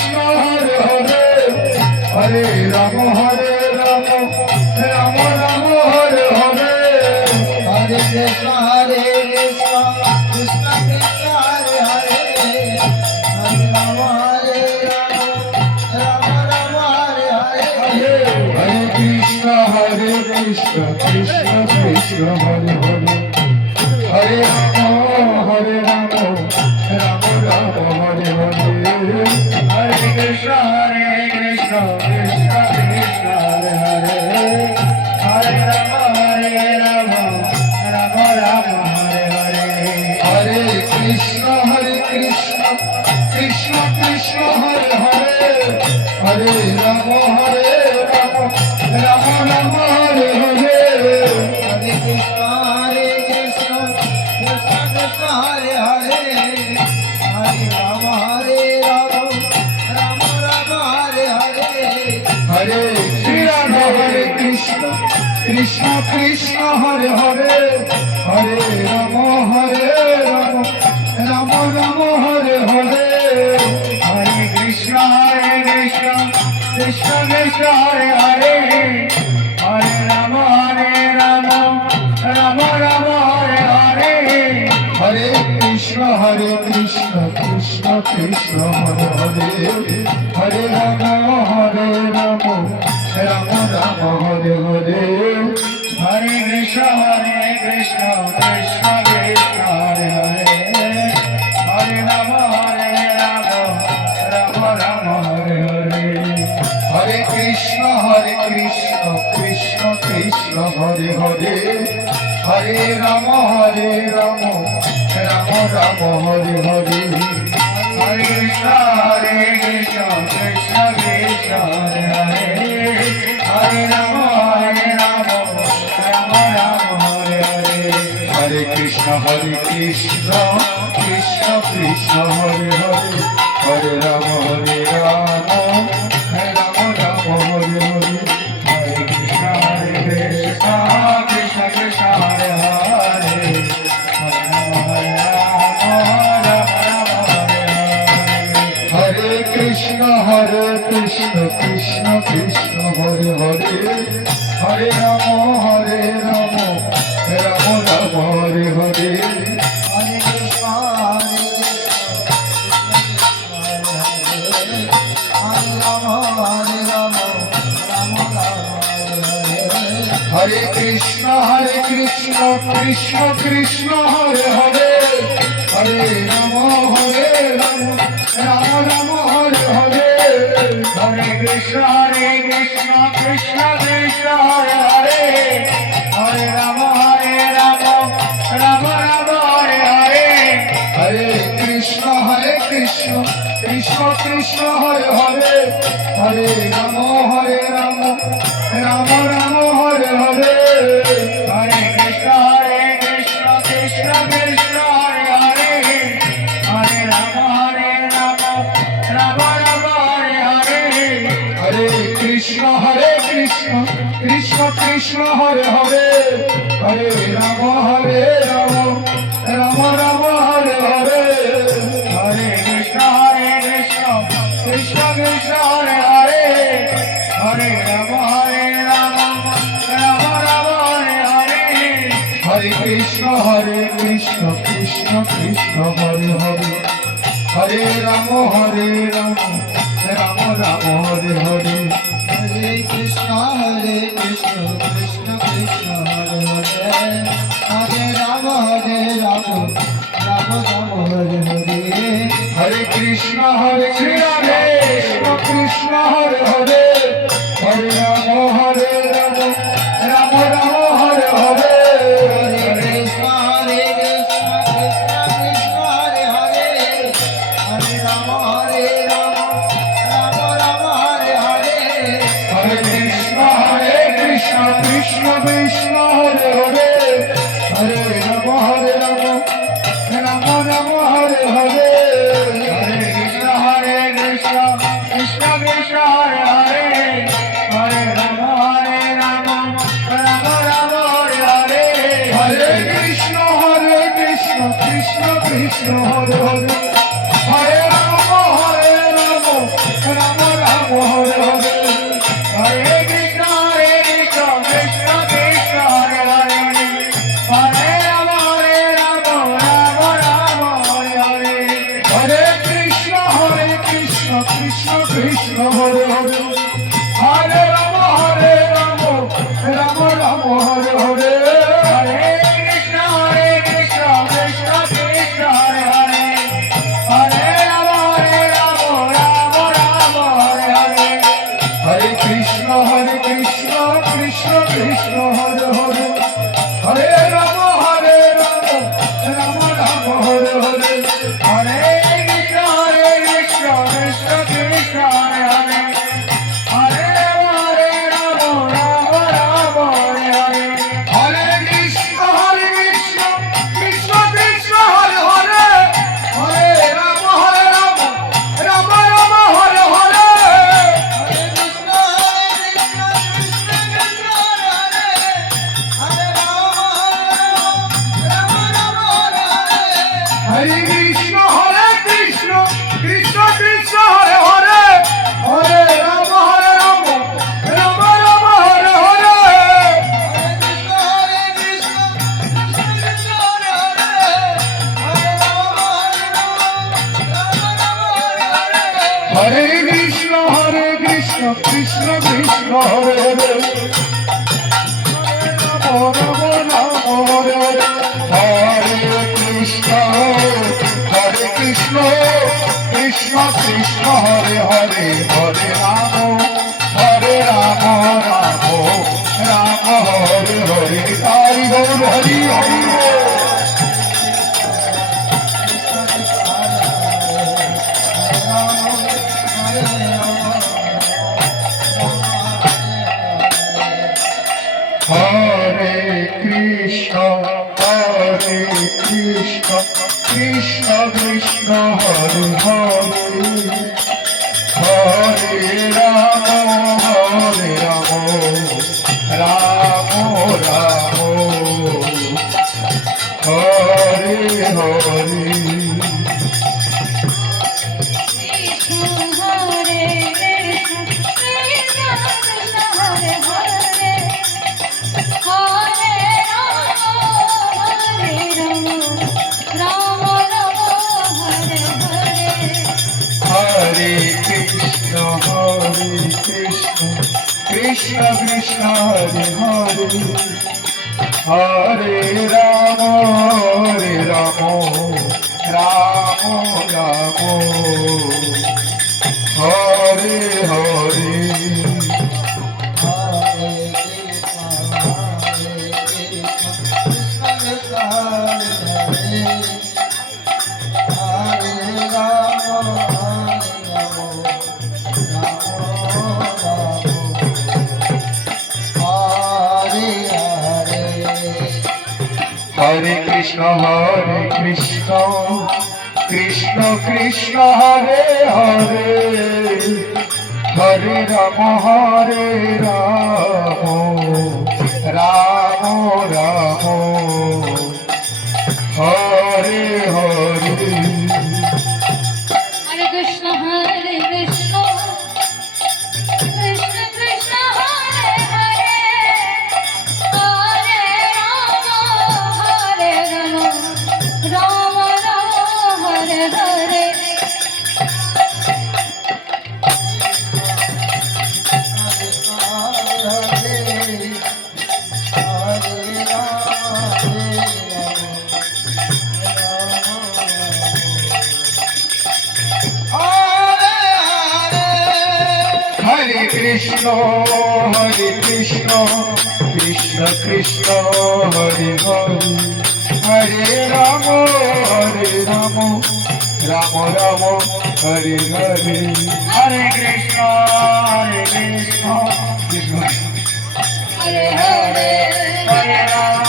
Krishna Hare Hare Hare Ram Ram Ram Hare Hare Hare Krishna Krishna Krishna Hare Hare Hare Ram Ram Ram Hare Hare Hare Krishna Krishna Krishna Hare Hare Hare Ram Ram Ram Hare Hare Hare Krishna Krishna Krishna Krishna Hare Hare Hare Ram Ram Ram Hare Hare Hare Krishna Krishna Krishna Hare Hare Hare Ram Ram Ram Hare Hare Hare Krishna Krishna Krishna Hare Hare Hare Ram Ram Ram Hare Hare Hare Shri Ram Hare Krishna Krishna Krishna Hare Hare Hare Ram Ram Ram Hare Hare Hare Krishna Krishna Krishna Hare Hare Hare Ram Ram Ram Hare Hare Hare Krishna Krishna Krishna Hare Hare Hare Ram Ram Ram Hare Hare Hare Krishna Krishna Krishna Hare Hare Hare Ram Ram Hare Hare Hare Krishna Krishna Krishna Hare Hare Hare Ram Ram Ram Hare Hare Hare Krishna Krishna Krishna Krishna Hare Hare Hare Ram Ram Ram Hare Hare Hare Krishna Krishna Krishna Hare Hare Hare Ram Ram Ram Hare Hare Hare Krishna Krishna Krishna Hare Hare Hare Ram Hare Krishna Krishna Krishna Hare Hare Hare Ram Ram Ram Hare Hare Hare Krishna Hare Ram Ram Ram Hare Krishna Krishna Krishna Hare Hare Hare Ram Ram Ram Hare Hare Hare Krishna Krishna Krishna Hare Hare Hare Ram Ram Ram Hare Hare Hare Krishna Krishna Krishna Hare Hare Hare Ram Ram Ram Hare Hare Hare Krishna Krishna Krishna Hare Hare Hare Ram Ram Ram Hare Hare Hare Krishna Krishna Krishna Hare Hare Hare Ram Ram Ram Hare Hare Hare Krishna Krishna Krishna Hare Hare Hare Ram Ram Ram Hare Hare Hare Krishna Krishna Krishna Hare Hare Hare Ram Ram Ram Hare Hare Hare Krishna Krishna Krishna Hare Hare Hare Ram Ram Ram Hare Hare Hare Krishna Shri Radhe Krishna Hare Hare Hare Ram Ram Ram Hare Hare Hare Krishna Krishna Krishna Hare Hare Hare Ram Ram Ram Hare Hare Hare Krishna Krishna Krishna Hare Hare Hare Ram Ram Ram Hare Hare Hare Krishna Krishna Krishna Hare Hare Hare Ram Ram Ram Hare Hare Hare Krishna Krishna Krishna Hare Hare Hare Ram Krishna Krishna Hare Hare Hare Ram Ram Ram Hare Hare Hare Krishna Krishna Krishna Hare Hare Hare Ram Ram Ram Hare Hare Hare Krishna Krishna Krishna Hare Hare Hare Ram Ram Ram Hare Hare Hare Krishna Krishna Krishna Hare Hare Hare Ram Ram Ram Hare Hare Hare Krishna Krishna Krishna Hare Hare Hare Ram Ram Ram Hare Hare Hare Krishna Krishna Krishna Krishna Hare Hare Hare Ram Ram Ram Hare Hare Hare Krishna Krishna Krishna Hare Hare Ram Ram Hare Hare Hare Krishna Krishna Krishna Hare Hare Hare Ram Ram Ram Hare Hare Hari Gour Hari Hari Hare Krishna Krishna Krishna Hare Hare Hare Ram Ram Ram Hare Hare Hare Krishna Krishna Krishna Hare Hare Hare Ram Ram Ram Hare Hare Hare Krishna Krishna Krishna Hare Hare Hare Ram Ram Ram Hare Hare Hare Krishna, Krishna Krishna, Hare Hare, Hare Rama, Rama Rama, Hare Hare. Hare Krishna Krishna Krishna Hare Hare Hare Ram Ram Ram Hare Hare Hare Krishna Krishna Hare Hare, Hare Ram